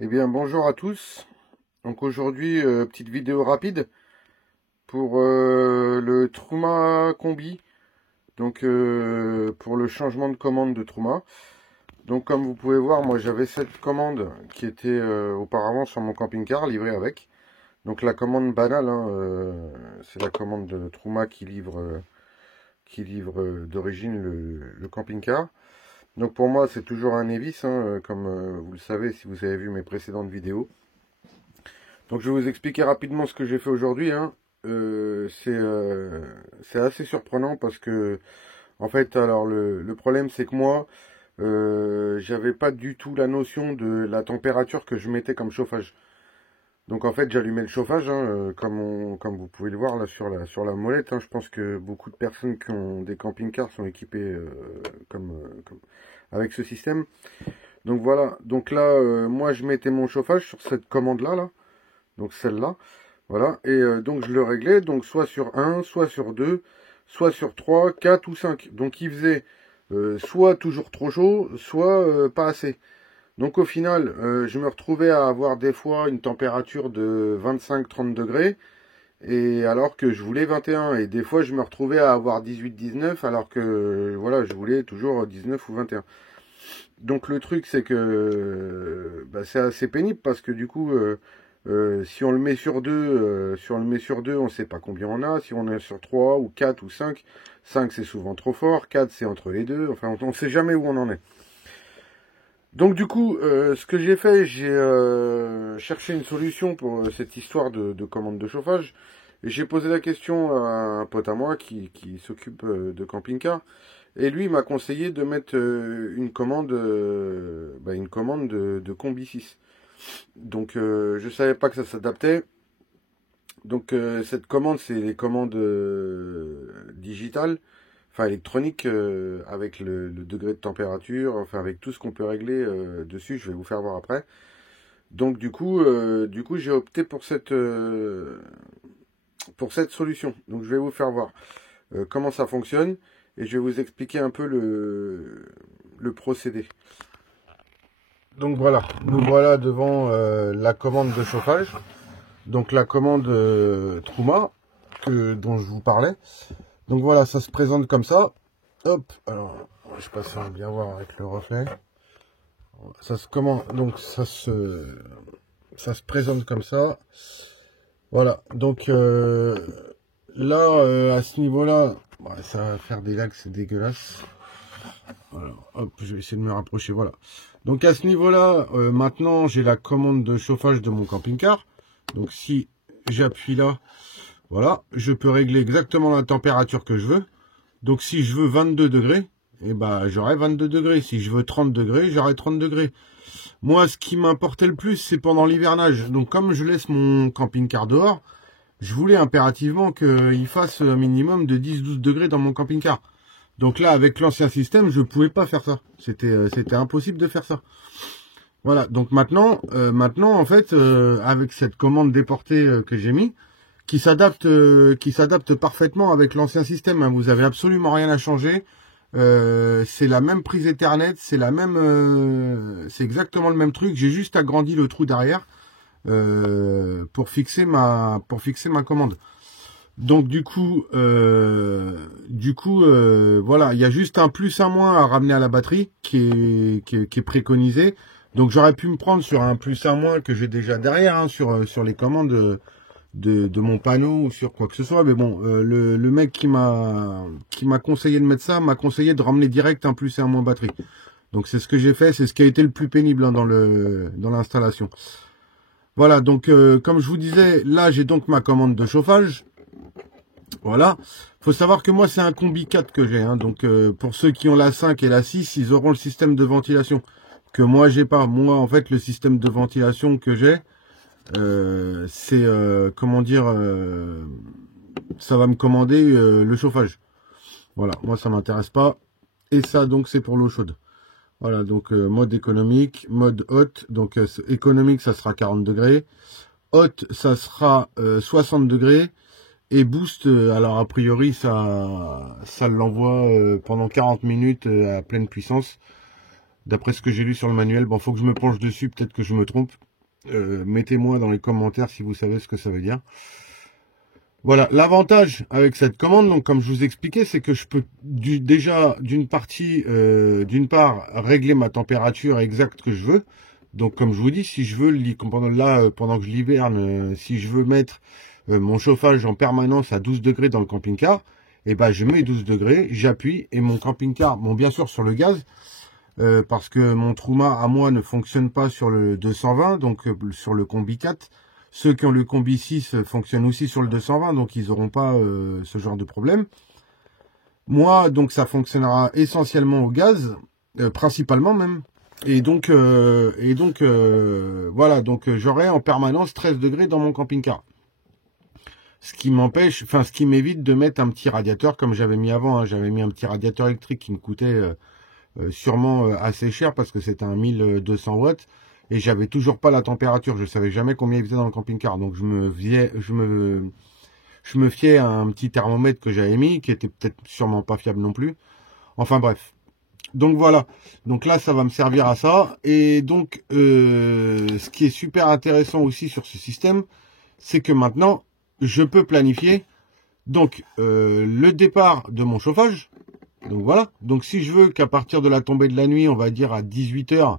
Eh bien, bonjour à tous. Donc aujourd'hui, petite vidéo rapide pour le Truma Combi. Donc pour le changement de commande de Truma. Donc comme vous pouvez voir, moi j'avais cette commande qui était auparavant sur mon camping-car livrée avec. Donc la commande banale, hein, c'est la commande de Truma qui livre d'origine le camping-car. Donc pour moi, c'est toujours un Nevis, hein, comme vous le savez si vous avez vu mes précédentes vidéos. Donc je vais vous expliquer rapidement ce que j'ai fait aujourd'hui, hein. C'est assez surprenant parce que en fait alors le problème c'est que moi j'avais pas du tout la notion de la température que je mettais comme chauffage. Donc en fait j'allumais le chauffage, hein, comme vous pouvez le voir là sur la molette, hein. Je pense que beaucoup de personnes qui ont des camping-cars sont équipées avec ce système. Donc voilà, donc là moi je mettais mon chauffage sur cette commande là. Donc celle-là, voilà, et donc je le réglais, donc soit sur 1, soit sur 2, soit sur 3, 4 ou 5. Donc il faisait soit toujours trop chaud, soit pas assez. Donc au final, je me retrouvais à avoir des fois une température de 25-30 degrés, et alors que je voulais 21. Et des fois je me retrouvais à avoir 18-19, alors que voilà, je voulais toujours 19 ou 21. Donc le truc c'est que bah, c'est assez pénible parce que du coup si on le met sur deux, on ne sait pas combien on a. Si on est sur 3 ou 4 ou 5, 5 c'est souvent trop fort, 4 c'est entre les deux. Enfin, on ne sait jamais où on en est. Donc du coup, ce que j'ai fait, j'ai cherché une solution pour cette histoire de commande de chauffage. Et j'ai posé la question à un pote à moi qui s'occupe de camping-car. Et lui m'a conseillé de mettre une commande de Combi 6. Donc je savais pas que ça s'adaptait. Donc cette commande, c'est les commandes digitales, enfin électroniques, avec le degré de température, enfin avec tout ce qu'on peut régler dessus. Je vais vous faire voir après. Donc du coup, j'ai opté pour cette solution. Donc je vais vous faire voir comment ça fonctionne et je vais vous expliquer un peu le procédé. Donc voilà, nous voilà devant la commande de chauffage. Donc la commande Truma dont je vous parlais. Donc voilà, ça se présente comme ça. Hop, alors je sais pas si on va bien voir avec le reflet. Ça se comment donc ça se présente comme ça. Voilà, donc là à ce niveau-là, bah, ça va faire des lags, c'est dégueulasse. Voilà, hop, je vais essayer de me rapprocher, voilà. Donc à ce niveau-là, maintenant j'ai la commande de chauffage de mon camping-car. Donc si j'appuie là, voilà, je peux régler exactement la température que je veux. Donc si je veux 22 degrés, eh ben, j'aurai 22 degrés. Si je veux 30 degrés, j'aurai 30 degrés. Moi, ce qui m'importait le plus, c'est pendant l'hivernage. Donc comme je laisse mon camping-car dehors, je voulais impérativement qu'il fasse un minimum de 10-12 degrés dans mon camping-car. Donc là, avec l'ancien système, je ne pouvais pas faire ça. C'était impossible de faire ça. Voilà, donc maintenant en fait, avec cette commande déportée que j'ai mis, qui s'adapte parfaitement avec l'ancien système, hein. Vous avez absolument rien à changer. C'est la même prise Ethernet, c'est exactement le même truc. J'ai juste agrandi le trou derrière pour fixer ma commande. Donc voilà, il y a juste un plus un moins à ramener à la batterie qui est préconisé. Donc j'aurais pu me prendre sur un plus un moins que j'ai déjà derrière, hein, sur les commandes de mon panneau ou sur quoi que ce soit. Mais bon, le mec qui m'a conseillé de mettre ça m'a conseillé de ramener direct un plus et un moins batterie. Donc c'est ce que j'ai fait, c'est ce qui a été le plus pénible, hein, dans l'installation. Voilà, donc comme je vous disais, là j'ai donc ma commande de chauffage. Voilà. Faut savoir que moi c'est un combi 4 que j'ai, hein. Donc pour ceux qui ont la 5 et la 6, ils auront le système de ventilation que moi j'ai pas. Moi en fait le système de ventilation que j'ai, c'est comment dire, ça va me commander le chauffage. Voilà, moi ça m'intéresse pas. Et ça donc c'est pour l'eau chaude. Voilà, donc mode économique, mode haute. Donc économique ça sera 40 degrés. Haute ça sera 60 degrés. Et boost, alors a priori ça l'envoie pendant 40 minutes à pleine puissance. D'après ce que j'ai lu sur le manuel, bon, faut que je me penche dessus, peut-être que je me trompe. Mettez-moi dans les commentaires si vous savez ce que ça veut dire. Voilà, l'avantage avec cette commande, donc comme je vous expliquais, c'est que je peux déjà d'une part régler ma température exacte que je veux. Donc comme je vous dis, si je veux pendant que je l'hiverne, si je veux mettre mon chauffage en permanence à 12 degrés dans le camping-car, et ben je mets 12 degrés, j'appuie et mon camping-car, bon bien sûr sur le gaz, parce que mon Truma à moi ne fonctionne pas sur le 220, donc sur le combi 4. Ceux qui ont le combi 6 fonctionnent aussi sur le 220, donc ils n'auront pas ce genre de problème. Moi, donc ça fonctionnera essentiellement au gaz, principalement même. Et donc voilà, donc j'aurai en permanence 13 degrés dans mon camping-car. Ce qui m'empêche, enfin ce qui m'évite de mettre un petit radiateur comme j'avais mis avant. Hein. J'avais mis un petit radiateur électrique qui me coûtait sûrement assez cher parce que c'était un 1200 watts. Et j'avais toujours pas la température, je savais jamais combien il faisait dans le camping-car. Donc je me fiais à un petit thermomètre que j'avais mis, qui était peut-être sûrement pas fiable non plus. Enfin bref. Donc voilà. Donc là, ça va me servir à ça. Et donc, ce qui est super intéressant aussi sur ce système, c'est que maintenant, je peux planifier donc le départ de mon chauffage. Donc voilà. Donc si je veux qu'à partir de la tombée de la nuit, on va dire à 18h,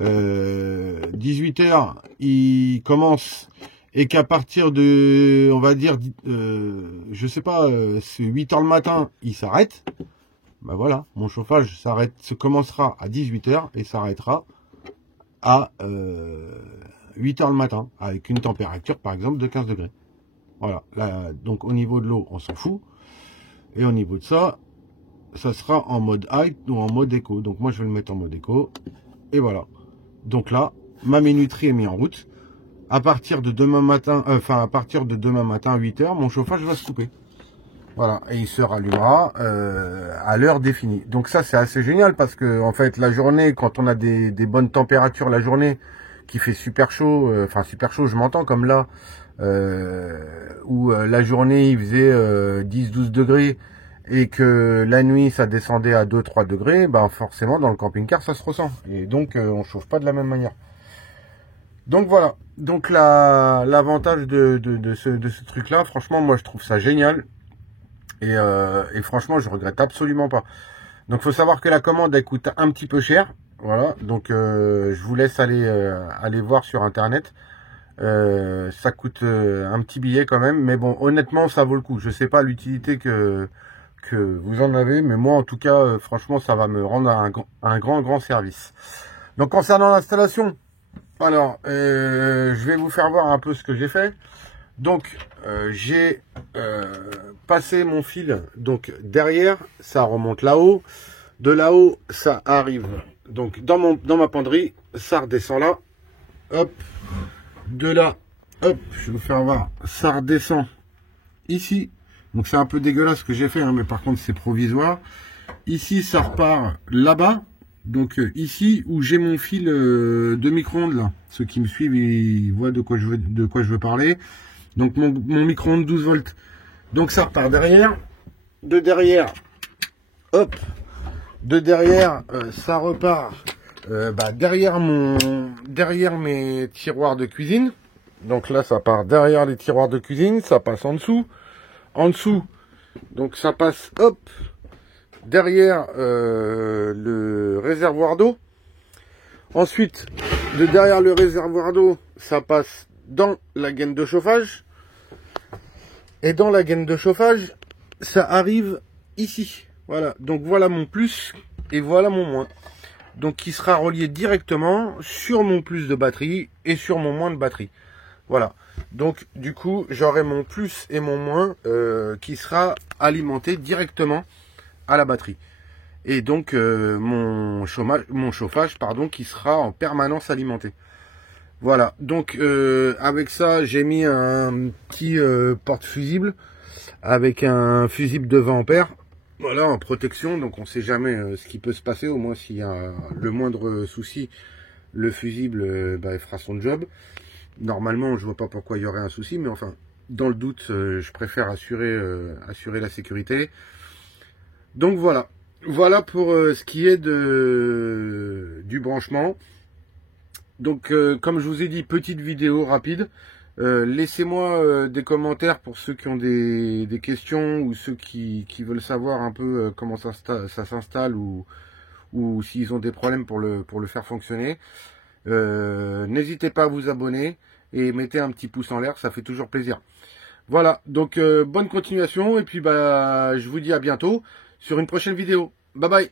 18h, il commence et qu'à partir de, on va dire, je sais pas, c'est 8h le matin, il s'arrête. Ben voilà, mon chauffage commencera à 18h et s'arrêtera à 8h le matin avec une température par exemple de 15 degrés. Voilà, là, donc au niveau de l'eau, on s'en fout. Et au niveau de ça, ça sera en mode high ou en mode éco. Donc moi je vais le mettre en mode éco. Et voilà. Donc là, ma minuterie est mise en route. À partir de demain matin, à 8h, mon chauffage va se couper. Voilà, et il se rallumera à l'heure définie. Donc ça, c'est assez génial parce que en fait, la journée, quand on a des bonnes températures, la journée qui fait super chaud, super chaud, je m'entends comme là, où la journée il faisait 10-12 degrés et que la nuit ça descendait à 2-3 degrés, ben forcément dans le camping-car ça se ressent. Et donc on chauffe pas de la même manière. Donc voilà. Donc l'avantage de ce truc-là, franchement, moi je trouve ça génial. Et franchement, je regrette absolument pas. Donc faut savoir que la commande elle coûte un petit peu cher. Voilà. Donc je vous laisse aller voir sur internet. Ça coûte un petit billet quand même. Mais bon, honnêtement, ça vaut le coup. Je sais pas l'utilité que vous en avez, mais moi en tout cas franchement ça va me rendre un grand service. Donc concernant l'installation, alors je vais vous faire voir un peu ce que j'ai fait. Donc j'ai passé mon fil donc derrière, ça remonte là-haut, de là-haut ça arrive donc dans ma penderie, ça redescend là, hop, de là, hop, je vais vous faire voir, ça redescend ici. Donc c'est un peu dégueulasse ce que j'ai fait, hein, mais par contre c'est provisoire. Ici ça repart là-bas. Donc ici où j'ai mon fil de micro-ondes là. Ceux qui me suivent, ils voient de quoi je veux parler. Donc mon micro-ondes 12 volts. Donc ça repart derrière. De derrière, hop. De derrière, ça repart derrière mes tiroirs de cuisine. Donc là ça part derrière les tiroirs de cuisine, ça passe en dessous. En dessous, donc ça passe, hop, derrière le réservoir d'eau. Ensuite, de derrière le réservoir d'eau, ça passe dans la gaine de chauffage. Et dans la gaine de chauffage, ça arrive ici. Voilà, donc voilà mon plus et voilà mon moins. Donc qui sera relié directement sur mon plus de batterie et sur mon moins de batterie. Voilà. Donc du coup j'aurai mon plus et mon moins qui sera alimenté directement à la batterie. Et donc mon chauffage qui sera en permanence alimenté. Voilà. Donc avec ça j'ai mis un petit porte-fusible avec un fusible de 20 ampères. Voilà, en protection. Donc on sait jamais ce qui peut se passer. Au moins s'il y a le moindre souci, le fusible il fera son job. Normalement, je vois pas pourquoi il y aurait un souci, mais enfin, dans le doute, je préfère assurer la sécurité. Donc voilà. Voilà pour ce qui est du branchement. Donc comme je vous ai dit, petite vidéo rapide. Laissez-moi des commentaires pour ceux qui ont des questions ou ceux qui veulent savoir un peu comment ça s'installe ou s'ils ont des problèmes pour le faire fonctionner. N'hésitez pas à vous abonner et mettez un petit pouce en l'air, ça fait toujours plaisir. Voilà, donc bonne continuation et puis bah je vous dis à bientôt sur une prochaine vidéo. Bye bye.